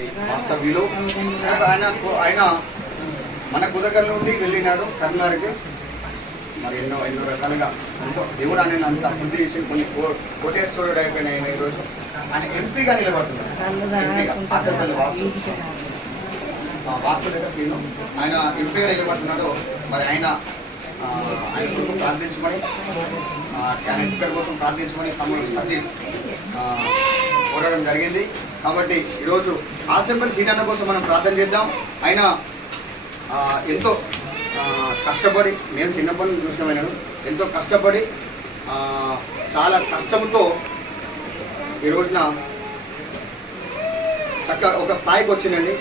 మరి వాస్తవ్యులు. ఆయన మన కుదకల నుండి వెళ్ళినాడు కర్నాటకకి. మరి ఎన్నో రకాలుగా దేవుడు ఆయన అంత అభివృద్ధి చేసి కొన్ని కోటేశ్వరుడు అయిపోయిన ఆయన ఈరోజు ఆయన ఎంపీగా నిలబడుతున్నాడు. ఎంపీగా ఆసపల్లి వాసుదేవ శ్రీను ఆయన ఎంపీగా నిలబడుతున్నాడు. మరి ఆయన కోసం ప్రార్థించమని, క్యాండిడేట్ కోసం ప్రార్థించమని తమ్ముడు సతీష్ కోరడం జరిగింది. కాబట్టి ఈరోజు అసెంబ్లీ సీనియర్ కోసం మనం ప్రార్థన చేద్దాం. ఆయన ఎంతో కష్టపడి, మేము చిన్నప్పటి నుంచి చూసినామైనాడు, ఎంతో కష్టపడి చాలా కష్టంతో ఈ రోజున ఒక స్థాయికి వచ్చిందండి.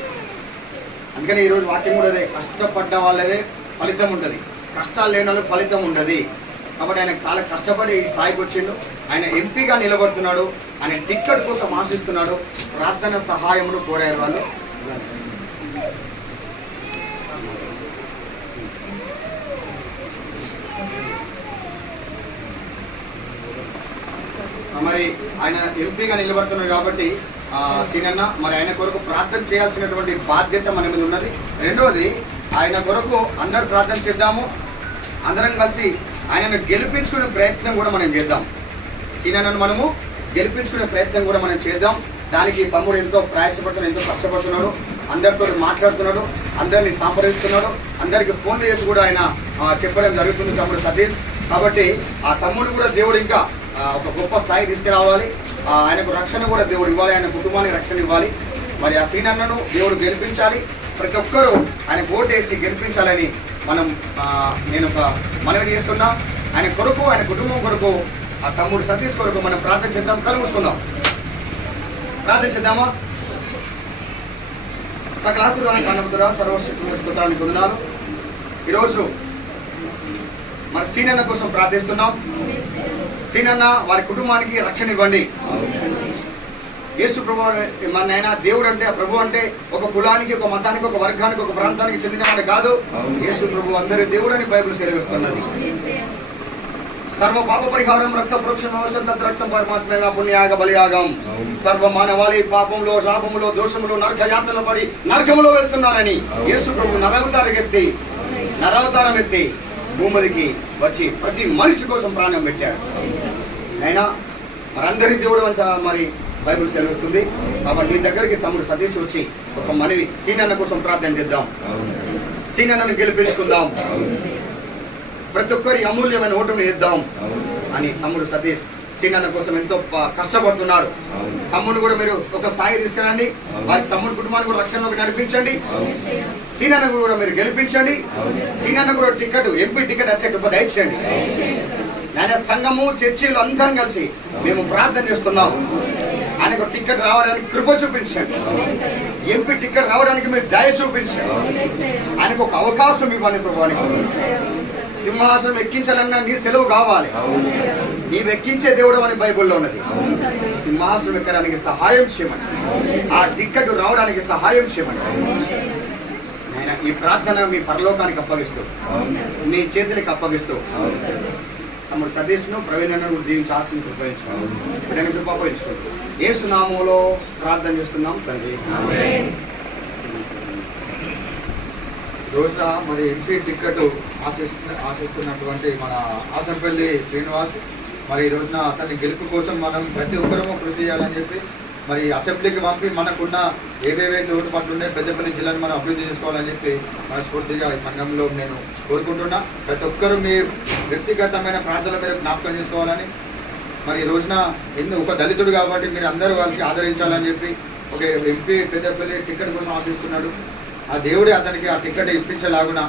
అందుకని ఈరోజు వాక్యం కూడా అదే, కష్టపడ్డ వాళ్ళదే ఫలితం ఉంటుంది, కష్టాలు లేని వాళ్ళకి ఫలితం ఉండదు. కాబట్టి ఆయన చాలా కష్టపడి ఈ స్థాయికి వచ్చిండు. ఆయన ఎంపీగా నిలబడుతున్నాడు. ఆయన టిక్కెట్ కోసం ఆశిస్తున్నాడు. ప్రార్థన సహాయమును కోరారు వాళ్ళు. మరి ఆయన ఎంపీగా నిలబడుతున్నాడు కాబట్టి సీనన్న మరి ఆయన కొరకు ప్రార్థన చేయాల్సినటువంటి బాధ్యత మన మీద ఉన్నది. రెండవది, ఆయన కొరకు అందరూ ప్రార్థన చేద్దాము. అందరం కలిసి ఆయనను గెలిపించుకునే ప్రయత్నం కూడా మనం చేద్దాం. సీనన్నను మనము గెలిపించుకునే ప్రయత్నం కూడా మనం చేద్దాం. దానికి తమ్ముడు ఎంతో ప్రయాసపడుతున్నాడు, ఎంతో కష్టపడుతున్నాడు, అందరితో మాట్లాడుతున్నాడు, అందరినీ సంప్రదిస్తున్నాడు, అందరికీ ఫోన్లు చేసి కూడా ఆయన చెప్పడం జరుగుతుంది తమ్ముడు సతీష్. కాబట్టి ఆ తమ్ముడు కూడా దేవుడు ఇంకా ఒక గొప్ప స్థాయికి తీసుకురావాలి. ఆయనకు రక్షణ కూడా దేవుడు ఇవ్వాలి, ఆయన కుటుంబానికి రక్షణ ఇవ్వాలి. మరి ఆ సీనన్నను దేవుడు గెలిపించాలి. ప్రతి ఒక్కరూ ఆయన ఓటేసి గెలిపించాలని నేను ఒక మనవి చేస్తున్నా. ఆయన కొరకు, ఆయన కుటుంబం కొరకు, ఆ తమ్ముడు సతీష్ కొరకు మనం ప్రార్థన చేద్దాం. కళ్ళు మూసుకుందాం, ప్రార్థన చేద్దామా? సకలాస్తురానికి కన్నపుతురా, సర్వశక్తురానికి వందనాలు. ఈరోజు మరి సీనన్న కోసం ప్రార్థిస్తున్నాం. సీనన్న వారి కుటుంబానికి రక్షణ ఇవ్వండి. యేసు ప్రభు మన నాయన దేవుడు అంటే, ప్రభు అంటే ఒక కులానికి, ఒక మతానికి, ఒక వర్గానికి, ఒక ప్రాంతానికి చెందినవాడు కాదు. యేసు ప్రభు అందరి దేవుడు అని బైబిల్ సెలవిస్తున్నది. సర్వ పాప పరిహారం, రక్త ప్రోక్షణ, రక్తం పరమాత్మగా పుణ్యాగ బలియాగం. సర్వ మానవాళి పాపంలో, శాపములో, దోషములో, నరకయాతన పడి నరకములో వెళ్తున్నారని యేసు ప్రభు నరవతారం ఎత్తి భూమికి వచ్చి ప్రతి మనిషి కోసం ప్రాణం పెట్టాడు. అయినా మరందరి దేవుడు మరి బైబిల్ సెలవుస్తుంది. కాబట్టి మీ దగ్గరికి తమ్ముడు సతీష్ వచ్చి ఒక మనవి, సీనన్న కోసం ప్రార్థన చేద్దాం. సీనన్నను గెలిపించుకుందాం. ప్రతి ఒక్కరి అమూల్యమైన ఓటును ఇద్దాం అని తమ్ముడు సతీష్ సీనన్న కోసం ఎంతో కష్టపడుతున్నారు. తమ్ముడు కూడా మీరు ఒక స్థాయి తీసుకురండి. వారి తమ్ముడు కుటుంబాన్ని కూడా రక్షణలోకి నడిపించండి. సీనన్న కూడా మీరు గెలిపించండి. సీనన్న కూడా టికెట్, ఎంపీ టికెట్ వచ్చేటప్పుడు దయచేయండి. ఆయన సంఘము, చర్చిలు అందరం కలిసి మేము ప్రార్థన చేస్తున్నాం. ఆయనకు టికెట్ రావడానికి కృప చూపించండి. ఎంపీ టికెట్ రావడానికి మీరు దయ చూపించండి. ఆయనకు ఒక అవకాశం ఇవ్వండి ప్రభువానికి. సింహాసనం ఎక్కించాలన్నా నీ సెలవు కావాలి. నీవు ఎక్కించే దేవుడు అని బైబుల్లో ఉన్నది. సింహాసనం ఎక్కడానికి సహాయం చేయమని, ఆ టికెట్ రావడానికి సహాయం చేయమని ఆయన ఈ ప్రార్థన మీ పరలోకానికి అప్పగిస్తూ, మీ చేతులకి అప్పగిస్తూ తమ్ముడు సతీష్ను, ప్రవీణను దీవించి ఆశను కృపయించుకోండి. యేసు నామములో ప్రార్థన చేస్తున్నాం తండ్రి. రోజున మరి ఎంపీ టికెట్ ఆశిస్తున్నటువంటి మన ఆసంపల్లి శ్రీనివాస్ మరి ఈ రోజున అతని గెలుపు కోసం మనం ప్రతి ఒక్కరము కృషి చేయాలని చెప్పి మరి అసెంబ్లీకి పంపి మనకున్న ఏవేవే లోటుపాట్లు ఉన్నాయి పెద్దపల్లి జిల్లాను మనం అభివృద్ధి చేసుకోవాలని చెప్పి మనస్ఫూర్తిగా ఈ సంఘంలో నేను కోరుకుంటున్నా. ప్రతి ఒక్కరూ మీ వ్యక్తిగతమైన ప్రార్థనల మీద జ్ఞాపకం చేసుకోవాలని, మరి ఈ రోజున ఒక దళితుడు కాబట్టి మీరు అందరూ కలిసి ఆదరించాలని చెప్పి ఒక ఎంపీ పెద్దపల్లి టికెట్ కోసం ఆశిస్తున్నాడు. ఆ దేవుడే అతనికి ఆ టికెట్ ఇప్పించేలాగున,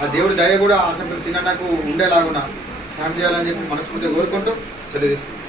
ఆ దేవుడి దయ కూడా అసెంబ్లీ సీనన్నకు ఉండేలాగున సాయం చేయాలని చెప్పి మనస్ఫూర్తిగా కోరుకుంటూ సెలవు తీసుకుంటాం.